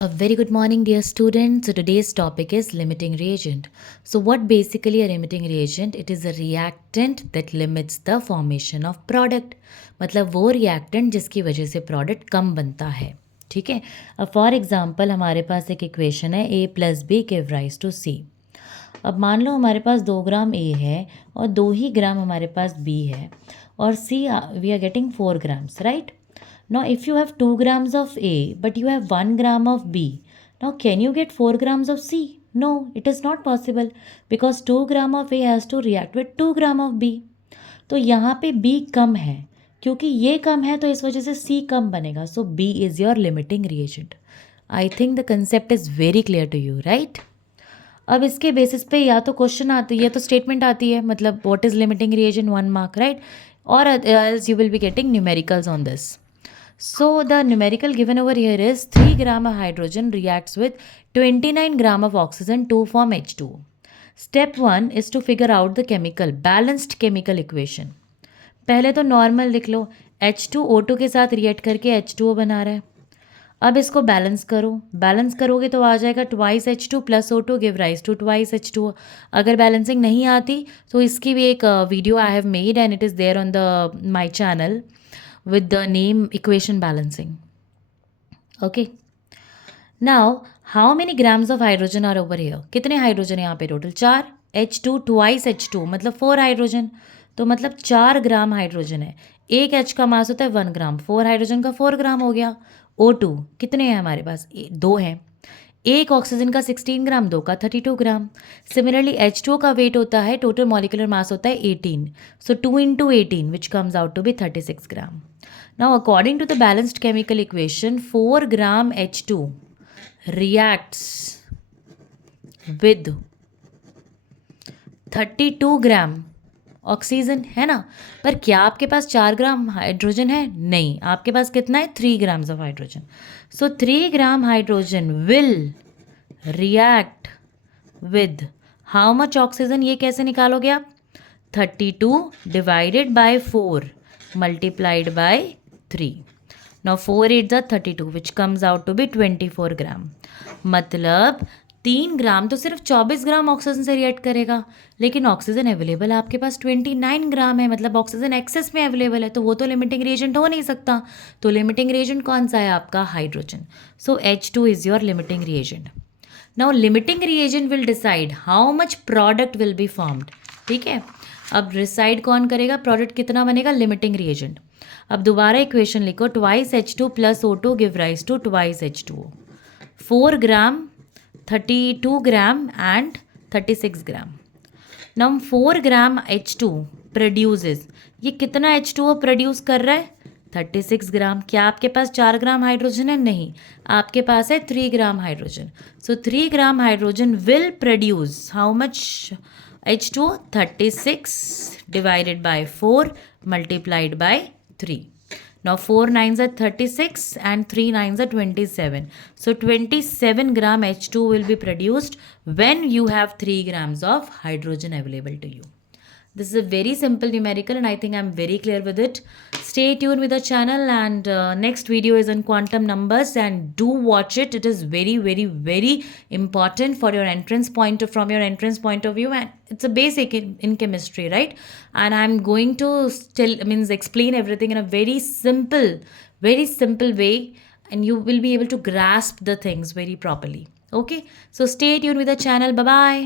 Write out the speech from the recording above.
A very good morning, dear students. So today's topic is limiting reagent. So what basically a limiting reagent? It is a reactant that limits the formation of product. मतलब वो reactant जिसकी वजह से product कम बनता है. ठीक है. अब फॉर एग्जाम्पल हमारे पास एक इक्वेशन है a plus B give rise to c. अब मान लो हमारे पास 2 ग्राम a है और 2 ही ग्राम हमारे पास b है और c we are getting 4 grams, right. Now, if you have 2 grams of A but you have 1 gram of B, now can you get 4 grams of C? No, it is not possible because 2 gram of A has to react with 2 gram of B. तो यहाँ पे B कम है, क्योंकि ये कम है तो इस वजह से C कम बनेगा. So B is your limiting reagent. I think the concept is very clear to you, right? अब इसके बेसिस पे या तो क्वेश्चन आती है, तो स्टेटमेंट आती है, मतलब what is limiting reagent 1 mark, right, और else you will be getting numericals on this. So the numerical given over here is 3 gram of hydrogen reacts with 29 gram of oxygen to form H2. Step 1 is to figure out the chemical balanced chemical equation. पहले तो normal लिख लो, H2O2 के साथ react करके H2O बना रहा है. अब इसको बैलेंस करो, बैलेंस करोगे तो आ जाएगा twice H2 plus O2 give rise to twice H2O. अगर बैलेंसिंग नहीं आती तो इसकी भी एक video I have made and it is there on the my channel with the name equation balancing. Okay. Now, how many grams of hydrogen are over here? कितने hydrogen है यहाँ पे टोटल? 4. H2 ट्वाइस H2 मतलब 4 hydrogen, तो मतलब 4 gram hydrogen है. एक H का मास होता है 1 ग्राम, 4 हाइड्रोजन का 4 ग्राम हो गया. O2 कितने हैं हमारे पास? 2 हैं. एक ऑक्सीजन का 16 ग्राम, 2 का 32 ग्राम. सिमिलरली H2O का वेट होता है, टोटल मॉलिकुलर मास होता है 18. So 2 into 18 which comes out to be 36 gram. Now, according to the balanced chemical equation, 4 gram H2 reacts with 32 gram oxygen, है ना. पर क्या आपके पास 4 ग्राम हाइड्रोजन है? नहीं, आपके पास कितना है? 3 grams of hydrogen. So 3 gram hydrogen will react with how much oxygen? ये कैसे निकालोगे आप? 32 divided by 4 multiplied by 3. Now 4 8 are 32 which comes out to be 24 ग्राम. मतलब 3 ग्राम तो सिर्फ 24 ग्राम ऑक्सीजन से रिएक्ट करेगा, लेकिन ऑक्सीजन अवेलेबल आपके पास 29 ग्राम है, मतलब ऑक्सीजन एक्सेस में अवेलेबल है, तो वो तो लिमिटिंग रिएजेंट हो नहीं सकता. तो लिमिटिंग रिएजेंट कौन सा है आपका? Hydrogen. So H2 is your limiting reagent. Now limiting reagent will decide how much product will be formed. ठीक है. अब डिसाइड कौन करेगा? प्रोडक्ट कितना बनेगा? Limiting reagent. अब दोबारा इक्वेशन लिखो, twice H2 plus O2 give rise to twice H2O. 4 gram, 32 gram and 36 gram. Now 4 gram H2 produces, ये कितना H2O प्रोड्यूस कर रहा है? 36 ग्राम. क्या आपके पास 4 ग्राम हाइड्रोजन है? नहीं, आपके पास है 3 gram hydrogen. So 3 gram hydrogen will produce how much H2O? 36 divided by 4 multiplied by 3. Now 4 9s are 36 and 3 9s are 27. So 27 gram H2 will be produced when you have 3 grams of hydrogen available to you. This is a very simple numerical and I think I'm very clear with it. Stay tuned with the channel and next video is on quantum numbers and do watch it. It is very, very, very important for your entrance point from your entrance point of view, and it's a basic in chemistry, right? And I'm going to explain everything in a very simple way, and you will be able to grasp the things very properly. Okay, so stay tuned with the channel. Bye bye.